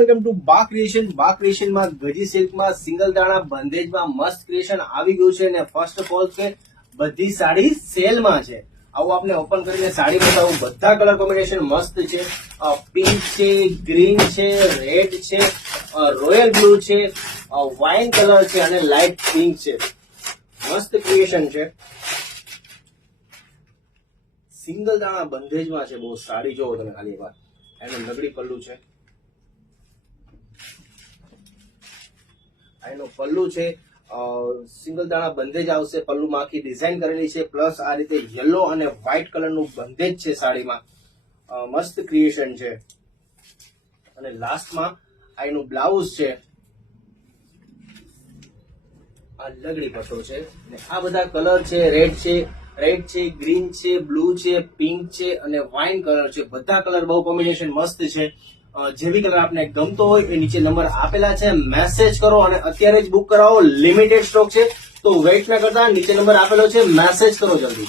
Welcome to બા creation. બા ક્રિએશનમાં ગજી સિલ્કમાં single દાણા બંધેજમાં મસ્ત ક્રિએશન આવી ગયું છે. અને ફર્સ્ટ ઓફ ઓલ કે બધી સાડી સેલમાં છે. આવું આપણે ઓપન કરીને સાડી બતાવું. બધા કલર કોમ્બિનેશન મસ્ત છે. પિંક છે, ગ્રીન છે, રેડ છે, રોયલ બ્લુ છે, વાઇન કલર છે અને લાઇટ પિંક છે. મસ્ત ક્રિએશન છે. સિંગલ દાણા બંધેજમાં છે. બહુ સાડી જોવો તમે ખાલી વાર. એનું નગડી પલ્લું છે. એનો પલ્લુ છે સિંગલ દાણા બંધેજ આવશે. પલ્લુમાં આખી ડિઝાઇન કરેલી છે. પ્લસ આ રીતે યલો અને વ્હાઇટ કલર નું બંધેજ છે સાડીમાં. મસ્ત ક્રિએશન છે. અને લાસ્ટમાં આ એનું બ્લાઉઝ છે. આ લગડી પટ્ટો છે. અને આ બધા કલર છે. રેડ છે, ગ્રીન છે, બ્લુ છે, પિંક છે અને વાઇન કલર છે. બધા કલર બહુ કોમ્બિનેશન મસ્ત છે. જે બી કલર આપને ગમતો હોય એ નીચે નંબર આપેલા છે, મેસેજ કરો અને અત્યારે જ બુક કરાવો. લિમિટેડ સ્ટોક છે તો વેઇટ ના કરતા નીચે નંબર આપેલો છે, મેસેજ કરો જલ્દી.